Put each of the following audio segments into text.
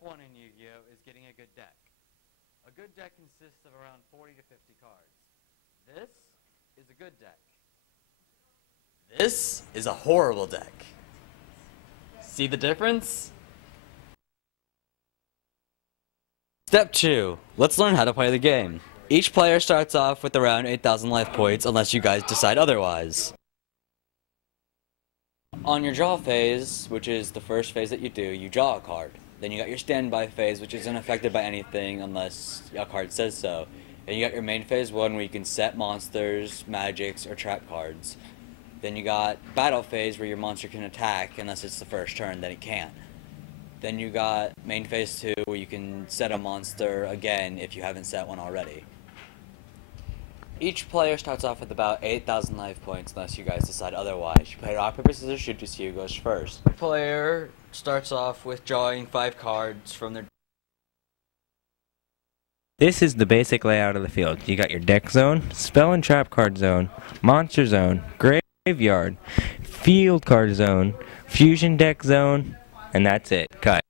one in Yu-Gi-Oh! Is getting a good deck. A good deck consists of around 40 to 50 cards. This is a good deck. This is a horrible deck. See the difference? Step 2. Let's learn how to play the game. Each player starts off with around 8,000 life points unless you guys decide otherwise. On your draw phase, which is the first phase that you do, you draw a card. Then you got your standby phase, which isn't affected by anything unless a card says so. Then you got your main phase 1, where you can set monsters, magics, or trap cards. Then you got battle phase, where your monster can attack unless it's the first turn, then it can't. Then you got main phase 2, where you can set a monster again if you haven't set one already. Each player starts off with about 8,000 life points unless you guys decide otherwise. You play rock, paper, scissors, shoot to see who goes first. The player starts off with drawing 5 cards from their... This is the basic layout of the field. You got your deck zone, spell and trap card zone, monster zone, graveyard, field card zone, fusion deck zone, and that's it. Cut.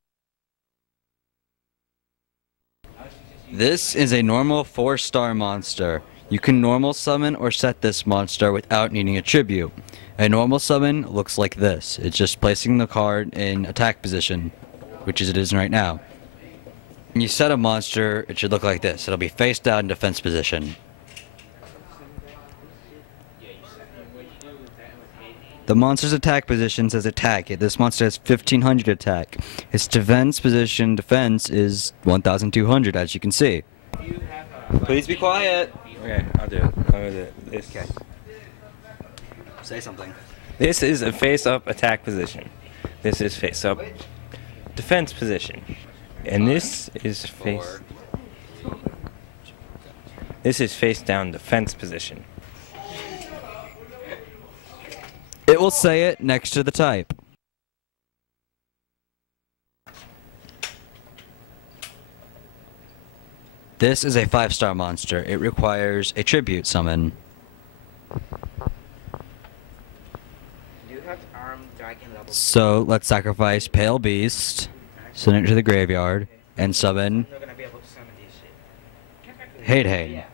This is a normal 4-star monster. You can normal summon or set this monster without needing a tribute. A normal summon looks like this. It's just placing the card in attack position, which is it is right now. When you set a monster, it should look like this. It'll be face down in defense position. The monster's attack position says attack. This monster has 1500 attack. Its defense position defense is 1200, as you can see. Please be quiet. Okay, I'll do it. I'll do it. This. Okay. Say something. This is a face-up attack position. This is face-up defense position. And this is face... This is face-down defense position. It will say it next to the type. This is a 5-star monster. It requires a tribute summon. So let's sacrifice Pale Beast, send it to the graveyard, and summon Hate Hate.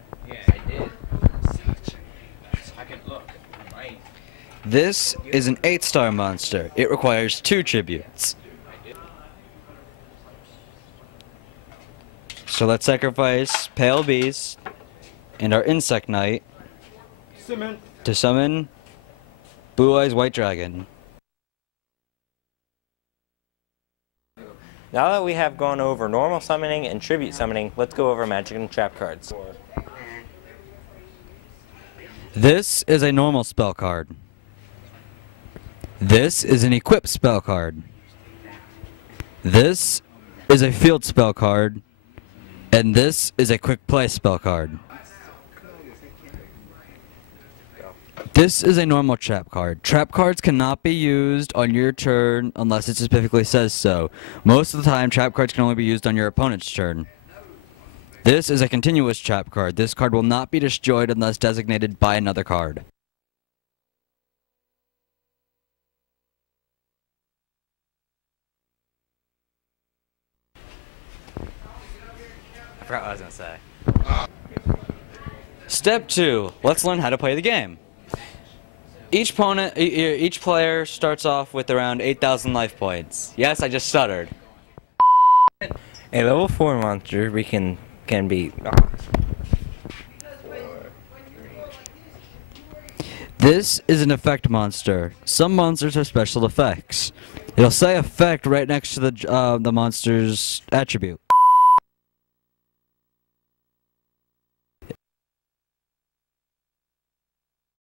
This is an 8-star monster. It requires 2 tributes. So let's sacrifice Pale Beast and our Insect Knight to summon Blue Eyes White Dragon. Now that we have gone over normal summoning and tribute summoning, let's go over magic and trap cards. This is a normal spell card. This is an equip spell card. This is a field spell card. And this is a quick play spell card. This is a normal trap card. Trap cards cannot be used on your turn unless it specifically says so. Most of the time, trap cards can only be used on your opponent's turn. This is a continuous trap card. This card will not be destroyed unless designated by another card. I forgot what I was going to say. Step 2. Let's learn how to play the game. Each player starts off with around 8,000 life points. Yes, I just stuttered. A level 4 monster can be... This is an effect monster. Some monsters have special effects. It'll say effect right next to the monster's attribute.